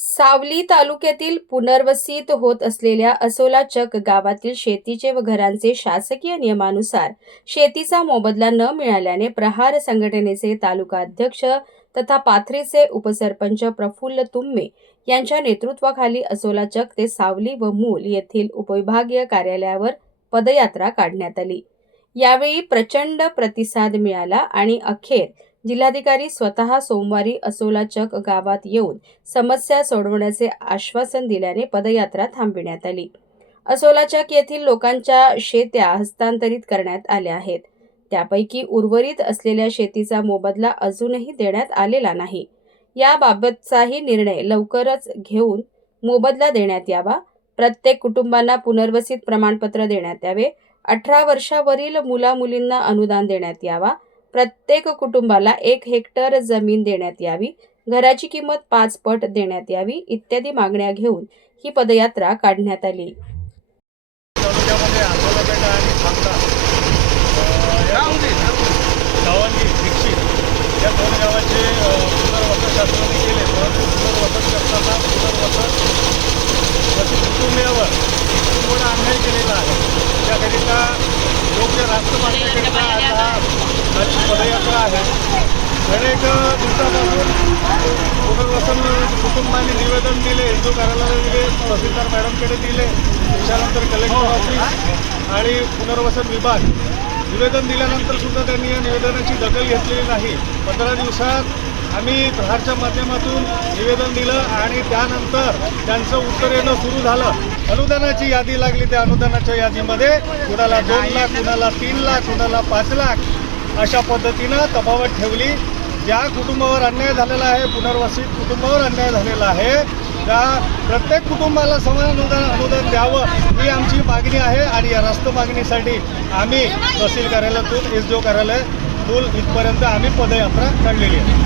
सावली तालुक्यातील पुनर्वसित होत असलेल्या असोला चक गावातील शेतीचे व घरांचे शासकीय नियमानुसार शेतीचा मोबदला न मिळाल्याने प्रहार संघटनेचे तालुका अध्यक्ष तथा पाथरीचे उपसरपंच प्रफुल्ल तुम्मे यांच्या नेतृत्वाखाली असोला चक ते सावली व मूल येथील उपविभागीय कार्यालयावर पदयात्रा काढण्यात आली. यावेळी प्रचंड प्रतिसाद मिळाला आणि अखेर जिल्हाधिकारी स्वतः सोमवारी असोलाचक गावात येऊन समस्या सोडवण्याचे आश्वासन दिल्याने पदयात्रा थांबविण्यात आली. असोलाचक येथील लोकांच्या शेत्या हस्तांतरित करण्यात आल्या आहेत. त्यापैकी उर्वरित असलेल्या शेतीचा मोबदला अजूनही देण्यात आलेला नाही. याबाबतचाही निर्णय लवकरच घेऊन मोबदला देण्यात यावा. प्रत्येक कुटुंबांना पुनर्वसित प्रमाणपत्र देण्यात यावे. अठरा वर्षावरील मुला मुलींना अनुदान देण्यात यावा. प्रत्येक कुटुंबाला एक हेक्टर जमीन देण्यात यावी घराची किंमत पाच पट देण्यात यावी इत्यादी मागण्या घेऊन ही पदयात्रा काढण्यात आली कुटुंबियावर अन्याय केलेला आहे त्याकरिता योग्य राष्ट्र मागण्याकरिता आज हा आजची पदयात्रा आहे. अनेक दिवसापासून पुनर्वसन कुटुंबांनी निवेदन दिले हिंदू कार्यालयाला दिले तहसीलदार मॅडमकडे दिले त्याच्यानंतर कलेक्टर ऑफिस आणि पुनर्वसन विभाग. निवेदन दिल्यानंतर सुद्धा त्यांनी या निवेदनाची दखल घेतलेली नाही. पंधरा दिवसात आम्ही प्रहारच्या माध्यमातून निवेदन दिलं आणि त्यानंतर त्यांचं उत्तर येणं सुरू झालं. अनुदानाची यादी लागली त्या अनुदानाच्या यादीमध्ये कुणाला दोन लाख कुणाला तीन लाख कुणाला पाच लाख अशा पद्धतीनं तफावत ठेवली. ज्या कुटुंबावर अन्याय झालेला आहे पुनर्वसित कुटुंबावर अन्याय झालेला आहे त्या प्रत्येक कुटुंबाला समान अनुदान अनुदान द्यावं ही आमची मागणी आहे. आणि या रास्त मागणीसाठी आम्ही तहसील कार्यालयातून एस डी ओ कार्यालय पूल इथपर्यंत आम्ही पदयात्रा काढलेली आहे.